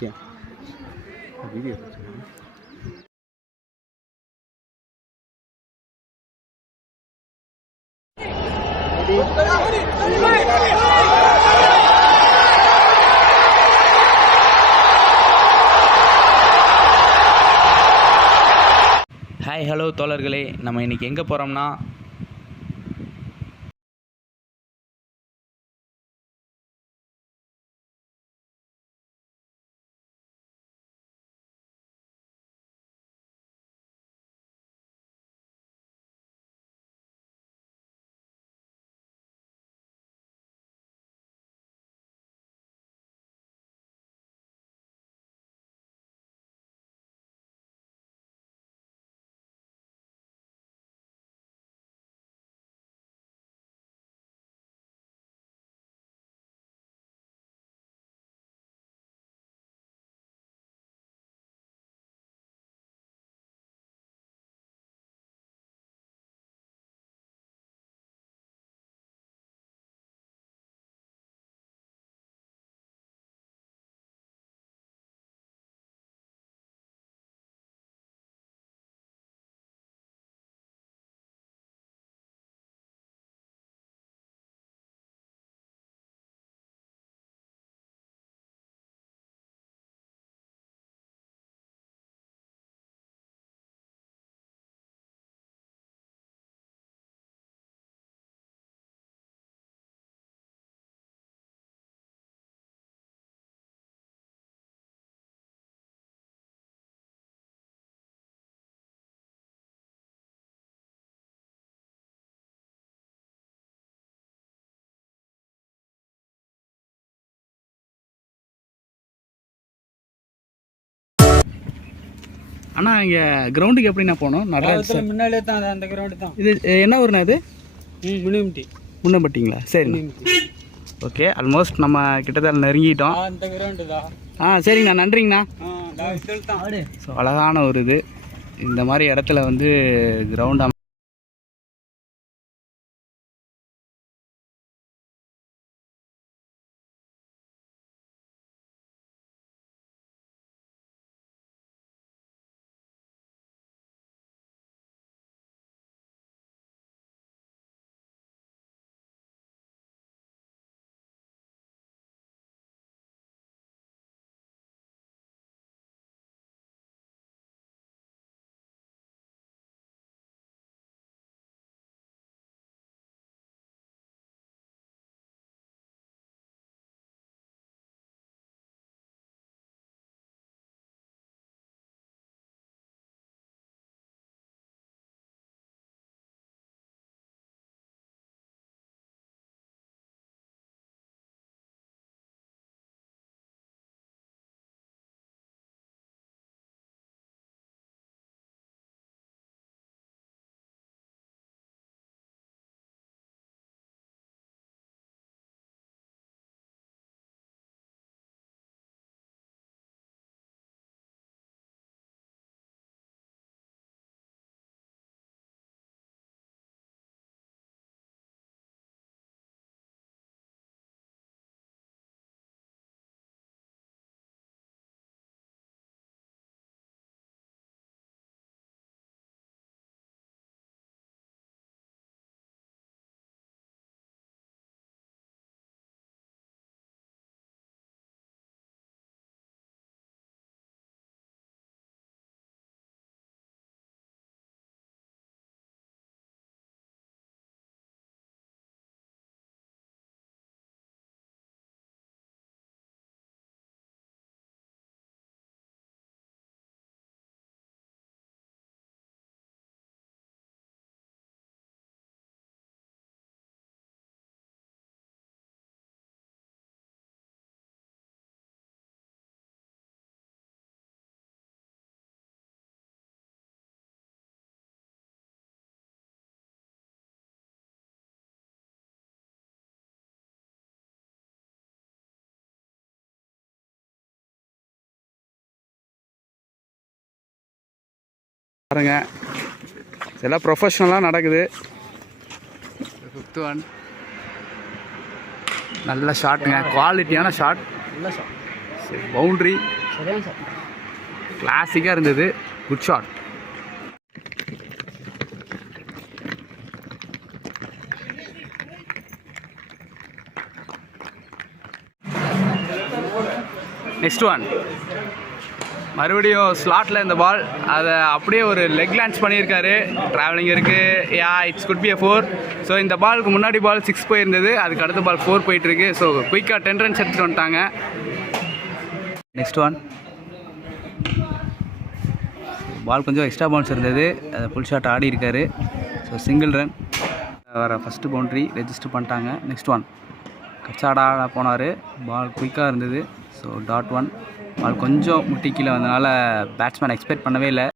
क्या video hi hello தோழர்களே, நம்ம இன்றைக்கி எங்கே போகிறோம்னா அண்ணா இங்கே கிரவுண்டுக்கு எப்படிண்ணா போகணும்? நடராஜ் முன்னாலே தான் அந்த கிரவுண்டு தான். இது என்ன ஊருண்ணா? இது முன்னம்பட்டிங்களா? சரி, ஓகே. ஆல்மோஸ்ட் நம்ம கிட்டத்தட்ட நெருங்கிட்டோம். அந்த கிரவுண்டு தான். சரிங்கண்ணா, நன்றிங்கண்ணா. ஸோ அழகான ஒரு இது. இந்த மாதிரி இடத்துல வந்து கிரவுண்ட் பாருங்க, இதெல்லாம் ப்ரொஃபஷ்னலாக நடக்குது. 5th ஒன் நல்ல ஷாட்டுங்க, குவாலிட்டியான ஷாட். நல்ல ஷாட். சரி, பவுண்ட்ரி கிளாசிக்காக இருந்தது. Good shot. நெக்ஸ்ட் ஒன் மறுபடியும் ஸ்லாட்டில் இந்த பால் அதை அப்படியே ஒரு லெக் லான்ச் பண்ணியிருக்காரு. ட்ராவலிங் இருக்குது. It's could be a 4. So இந்த பாலுக்கு முன்னாடி பால் 6 போயிருந்தது, அதுக்கு அடுத்த பால் 4 போயிட்டுருக்கு. ஸோ குயிக்காக 10 ரன்ஸ் எடுத்துகிட்டு வந்துட்டாங்க. நெக்ஸ்ட் ஒன் பால் கொஞ்சம் எக்ஸ்ட்ரா பவுன்ஸ் இருந்தது, அதை ஃபுல் ஷாட் ஆடி இருக்காரு. So single run. வர ஃபஸ்ட்டு பவுண்ட்ரி ரெஜிஸ்டர் பண்ணிட்டாங்க. நெக்ஸ்ட் ஒன் கச்சாடா போனார். பால் குயிக்காக இருந்தது. ஸோ .1. பால் கொஞ்சம் முட்டி கீழே வந்தனால பேட்ஸ்மேன் எக்ஸ்பெக்ட் பண்ணவே இல்லை.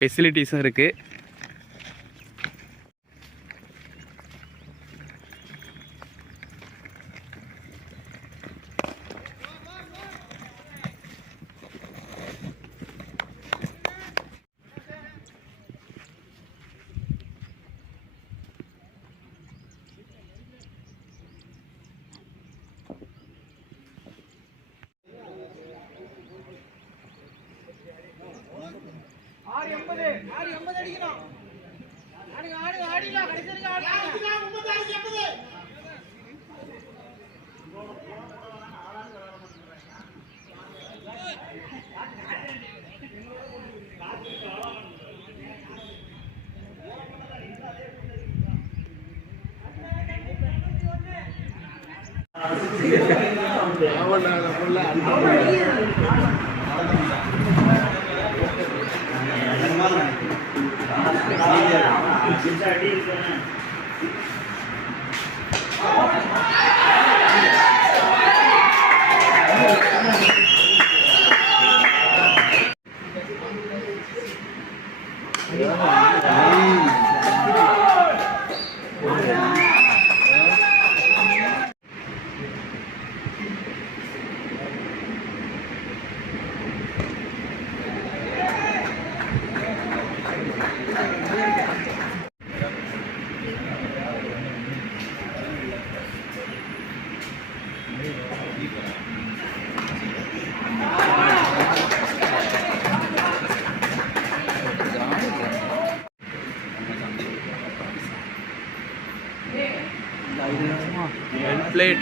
ஃபெசிலிட்டிஸும் இருக்குது. Well played.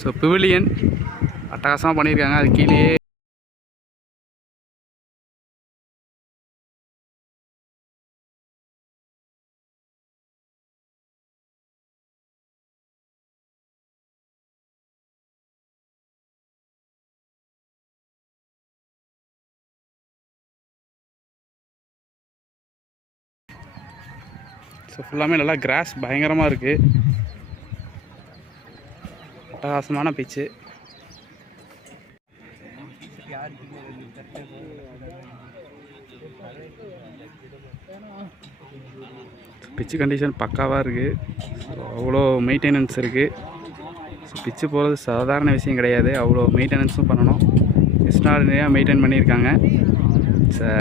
ஸோ பிவிலியன் அட்டகாசமாக பண்ணியிருக்காங்க. அது கீழே ஸோ ஃபுல்லாமே நல்லா கிராஸ் பயங்கரமாக இருக்குது. அட்டகாசமான பிச்சு. பிச்சு கண்டிஷன் பக்காவாக இருக்குது. ஸோ அவ்வளோ மெயின்டெனன்ஸ் இருக்குது. ஸோ பிச்சு போகிறது சாதாரண விஷயம் கிடையாது, அவ்வளோ மெயின்டெனன்ஸும் பண்ணணும். எக்ஸ்ட்ராடினரியாக மெயின்டைன் பண்ணியிருக்காங்க. It's a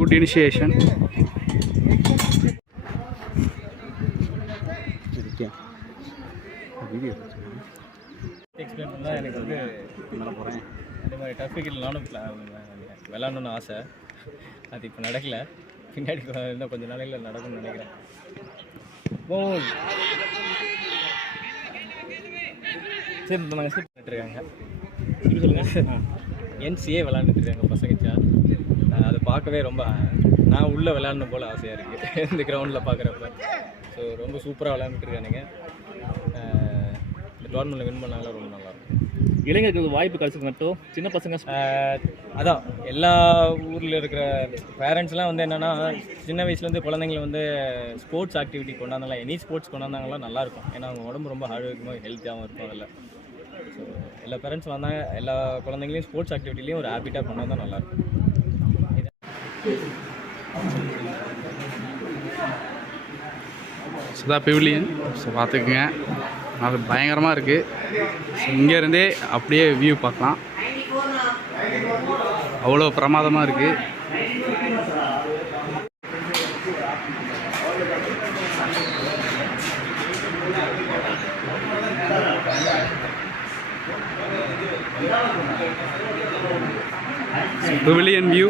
good initiation. Explain பண்ணால் எனக்கு வந்து பண்ண போகிறேன். அதே மாதிரி டஃப் கிரிக்கெட் நானும் விளாட்ணுன்னு ஆசை. அது இப்போ நடக்கலை. பின்னாடி இன்னும் கொஞ்சம் நாளையில் நடக்கும்னு நினைக்கிறேன். போல் சரி, நாங்கள் ஸ்கிப் பண்ணிட்டுருக்காங்க. சொல்லுங்கள். NCA விளாண்டுட்டுருக்காங்க பசங்க. அதை பார்க்கவே ரொம்ப நான் உள்ளே விளாட்ணும் போல் ஆசையாக இருக்குது இந்த கிரவுண்டில் பார்க்குறப்ப. ஸோ ரொம்ப சூப்பராக விளாண்டுட்டுருக்கானுங்க. இந்த டோர்னமெண்ட்டில் வின் பண்ணாங்களா ரொம்ப நல்லாயிருக்கும். இளைஞர்களுக்கு வாய்ப்பு கிடைச்சது மட்டும் சின்ன பசங்க அதான் எல்லா ஊரில் இருக்கிற பேரண்ட்ஸ்லாம் வந்து என்னென்னா சின்ன வயசுலேருந்து குழந்தைங்களை வந்து ஸ்போர்ட்ஸ் ஆக்டிவிட்டி கொண்டாந்தாங்களா, எனி ஸ்போர்ட்ஸ் கொண்டாந்தாங்களா நல்லாயிருக்கும். ஏன்னா அவங்க உடம்பு ரொம்ப ஆரோக்கியமாக ஹெல்த்தியாகவும் இருக்கும். அதில் ஸோ எல்லா பேரண்ட்ஸ் வந்தாங்க, எல்லா குழந்தைங்களையும் ஸ்போர்ட்ஸ் ஆக்டிவிட்டிலையும் ஒரு ஹேபிட்டாக கொண்டாந்து தான் நல்லாயிருக்கும். சுதா பெவிலியன். ஸோ பார்த்துக்குங்க, அது பயங்கரமாக இருக்குது. ஸோ இங்கேருந்தே அப்படியே வியூ பார்க்கலாம், அவ்வளோ பிரமாதமாக இருக்குது. Pavilion view.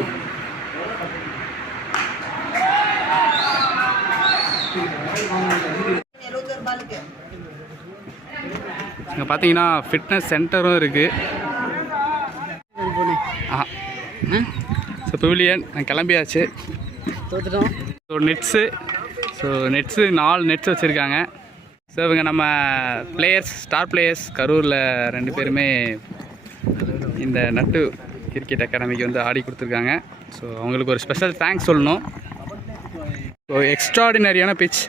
இங்கே பார்த்தீங்கன்னா ஃபிட்னஸ் சென்டரும் இருக்குது. ஸோ பெவிலியன் கிளம்பியாச்சு. ஸோ நெட்ஸு 4 நெட்ஸ் வச்சுருக்காங்க. ஸோ இவங்க நம்ம பிளேயர்ஸ், ஸ்டார் பிளேயர்ஸ் கரூரில் 2 பேருமே இந்த நட்டு கிரிக்கெட் அகாடமிக்கு வந்து ஆடி கொடுத்துருக்காங்க. ஸோ அவங்களுக்கு ஒரு ஸ்பெஷல் தேங்க்ஸ் சொல்லணும். ஸோ எக்ஸ்ட்ராடினரியான பிச்.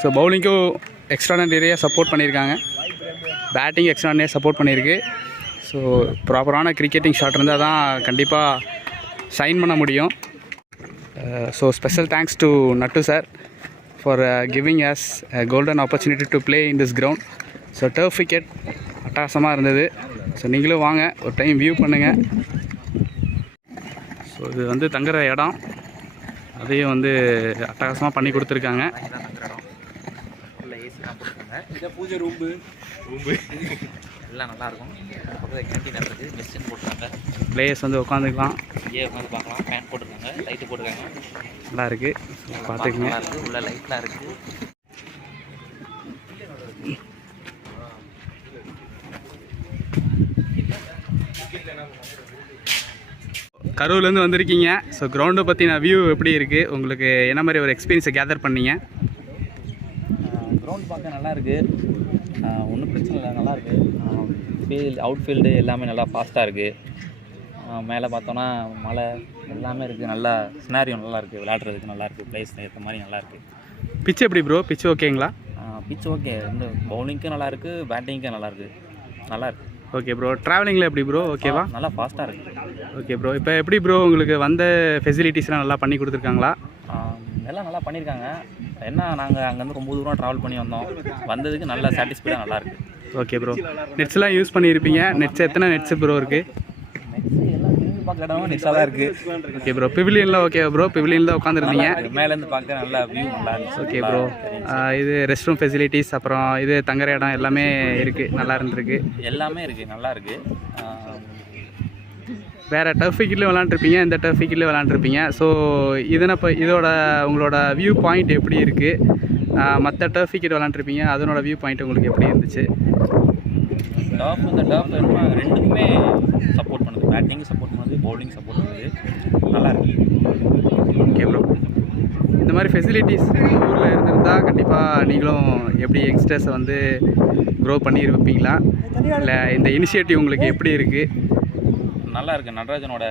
ஸோ பவுலிங்க்கும் எக்ஸ்ட்ராடினரியாக சப்போர்ட் பண்ணியிருக்காங்க, பேட்டிங் எக்ஸ்ட்ராடினரியாக சப்போர்ட் பண்ணியிருக்கு. ஸோ ப்ராப்பரான கிரிக்கெட்டிங் ஷாட் இருந்தால் தான் கண்டிப்பாக ஷைன் பண்ண முடியும். So special thanks to Nattu sir for giving us golden opportunity to play in this ground. So turf wicket அட்டகாசமாக இருந்தது. ஸோ நீங்களும் வாங்க, ஒரு டைம் வியூ பண்ணுங்கள். ஸோ இது வந்து தங்குற இடம், அதையும் வந்து அட்டகாசமாக பண்ணி கொடுத்துருக்காங்க. பூஜை ரூம்பு எல்லாம் நல்லாயிருக்கும். கேன்டீன் இருக்குது, மெஸ்ஸின் போட்டுருக்காங்க, பிளேயர்ஸ் வந்து உட்காந்துக்கலாம், இங்கே உட்காந்து பார்க்கலாம். ஃபேன் போட்டிருக்காங்க, லைட்டு போட்டிருக்காங்க, நல்லா இருக்குது. பார்த்துக்குங்க, நல்லா இருக்குது. உள்ள லைட்லாம் இருக்குது. கரூர்லேருந்து வந்திருக்கீங்க. ஸோ கிரவுண்டை பற்றின வியூ எப்படி இருக்குது, உங்களுக்கு என்ன மாதிரி ஒரு எக்ஸ்பீரியன்ஸை கேதர் பண்ணீங்க? கிரவுண்ட் பார்க்க நல்லா இருக்குது, ஒன்றும் பிரச்சனை இல்லை, நல்லாயிருக்கு. அவுட்ஃபீல்டு எல்லாமே நல்லா ஃபாஸ்ட்டாக இருக்குது. மேலே பார்த்தோன்னா மலை எல்லாமே இருக்குது. நல்லா சினாரியோ நல்லாயிருக்கு, விளையாடுறதுக்கு நல்லாயிருக்கு, பிளேஸ் ஏற்ற மாதிரி நல்லாயிருக்கு. பிச் எப்படி ப்ரோ? பிச் ஓகேங்களா? பிச் ஓகே, இந்த பவுலிங்க்கும் நல்லாயிருக்கு, பேட்டிங்க்கும் நல்லாயிருக்கு. நல்லாயிருக்கு. Okay bro. ட்ராவலிங்கில் எப்படி ப்ரோ? ஓகேவா? நல்லா ஃபாஸ்ட்டாக இருக்குது. Okay bro. இப்போ எப்படி ப்ரோ உங்களுக்கு வந்த ஃபெசிலிட்டிஸ்லாம் நல்லா பண்ணி கொடுத்துருக்காங்களா? எல்லாம் நல்லா பண்ணியிருக்காங்க. என்ன நாங்கள் அங்கேருந்து ரொம்ப தூரம் ட்ராவல் பண்ணி வந்தோம், வந்ததுக்கு நல்லா சாட்டிஸ்ஃபைடாக நல்லாயிருக்கு. Okay bro. நெட்ஸ்லாம் யூஸ் பண்ணியிருப்பீங்க. நெட்ஸ் எத்தனை நெட்ஸ் ப்ரோ இருக்குது? நெட்ஸ் எல்லாம் திரும்பி பார்க்க இடமும் நெட்ஸாக தான் இருக்குது. Okay bro. பிவிலியனில் ஓகே ப்ரோ? பிவிலியனில் தான் உட்காந்துருந்தீங்க, மேலேருந்து பார்க்க நல்லா வியூ நல்லா இருந்துச்சு. Okay bro. இது ரெஸ்ட் ரூம் ஃபெசிலிட்டிஸ், அப்புறம் இது தங்குற இடம் எல்லாமே இருக்குது, நல்லா இருந்துருக்கு. எல்லாமே இருக்குது, நல்லா இருக்குது. வேறு டர்ஃப் விக்கெட்லையும் விளாண்டுருப்பீங்க, இந்த டர்ஃப் விக்கெட்லையும் விளாண்டுருப்பீங்க. ஸோ இதோட உங்களோட வியூ பாயிண்ட் எப்படி இருக்குது? மற்ற டர்ஃப் விக்கெட் விளாண்டுருப்பீங்க, அதனோட வியூ பாயிண்ட் உங்களுக்கு எப்படி இருந்துச்சு? இந்த டர்ஃப் ரெண்டுக்குமே சப்போர்ட் பண்ணுது, பேட்டிங் சப்போர்ட் பண்ணுது, பவுலிங் சப்போர்ட் பண்ணுது, நல்லா இருக்குது. Okay bro. இந்த மாதிரி ஃபெசிலிட்டிஸ் ஊரில் இருந்திருந்தால் கண்டிப்பாக நீங்களும் எப்படி யங்ஸ்டர்ஸை வந்து க்ரோ பண்ணியிருப்பீங்களா, இல்லை இந்த இனிஷியேட்டிவ் உங்களுக்கு எப்படி இருக்குது? நல்லா இருக்குது. நடராஜனோட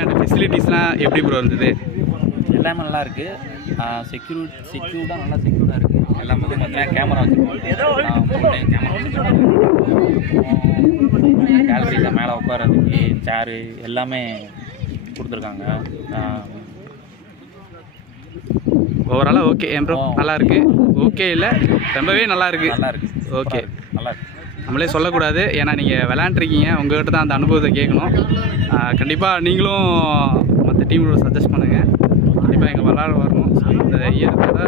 அந்த ஃபெசிலிட்டிஸ்லாம் எப்படி ப்ரோ இருந்தது? எல்லாமே நல்லா இருக்குது. செக்யூர்டாக நல்லா செக்யூர்டாக இருக்குது. எல்லாம் வந்து பார்த்தீங்கன்னா கேமரா வச்சுருக்கோம், கேமரா வச்சுருக்கோம். கேலரியில் மேலே உட்காரதுக்கு சேரு எல்லாமே கொடுத்துருக்காங்க. ஓவராலாக ஓகே ப்ரோ, நல்லா இருக்குது. ஓகே இல்லை, ரொம்பவே நல்லா இருக்குது. நல்லா இருக்குது. ஓகே, நல்லா இருக்குது. நம்மளே சொல்லக்கூடாது, ஏன்னா நீங்கள் விளையாண்டுருக்கீங்க, உங்கள்கிட்ட தான் அந்த அனுபவத்தை கேட்கணும். கண்டிப்பாக நீங்களும் மற்ற டீமோட சஜஸ்ட் பண்ணுங்கள், கண்டிப்பாக எங்கள் விளையாட வரணும். இந்த இயற்கையோட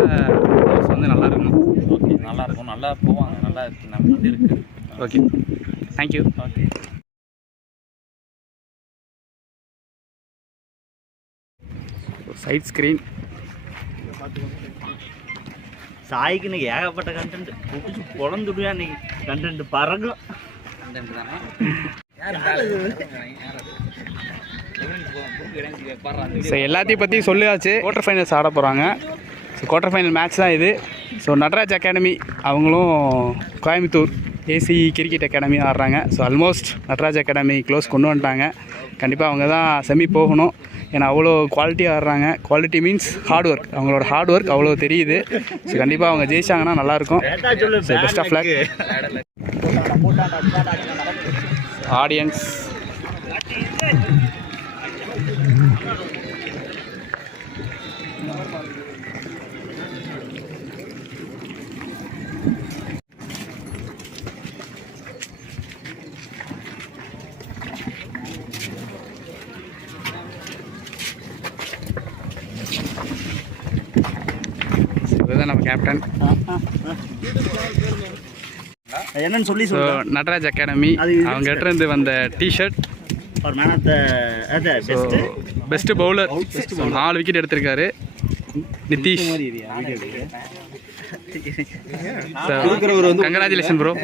வந்து நல்லா இருக்கணும். ஓகே, நல்லாயிருக்கும், நல்லா போவாங்க, நல்லா இருக்குது, நம்ம இருக்குது. Okay, thank you. Okay. Side screen சாய்க்கு இன்னைக்கு ஏகப்பட்ட கண்டென்ட் பிடிச்சி பொழந்துடுவா. இன்னைக்கு கண்டென்ட் பறக்கும். கண்டென்ட் தானே. ஸோ எல்லாத்தையும் பற்றி சொல்லியாச்சு. குவார்ட்டர் ஃபைனல்ஸ் ஆட போகிறாங்க. ஸோ குவார்ட்டர் ஃபைனல் மேட்ச் தான் இது. ஸோ நடராஜ் அகாடமி அவங்களும் கோயம்புத்தூர் ஏசி கிரிக்கெட் அகாடமி ஆடுறாங்க. So almost Nataraj academy close கொண்டு வந்துட்டாங்க. கண்டிப்பாக அவங்க தான் செமி போகணும். ஏன்னா அவ்வளோ குவாலிட்டியாக ஆடுறாங்க. குவாலிட்டி மீன்ஸ் ஹார்ட் ஒர்க், அவங்களோட ஹார்ட் ஒர்க் அவ்வளோ தெரியுது. ஸோ கண்டிப்பாக அவங்க ஜெயிச்சாங்கன்னா நல்லாயிருக்கும். So best of luck audience. இதுதான் நம்ம கேப்டன். என்னன்னு சொல்லி ஸோ நடராஜ் அகாடமி அவங்க கிட்டேருந்து வந்த T-shirt for man of the best bowler 4 wicket எடுத்திருக்காரு நிதிஷ். Congratulation bro.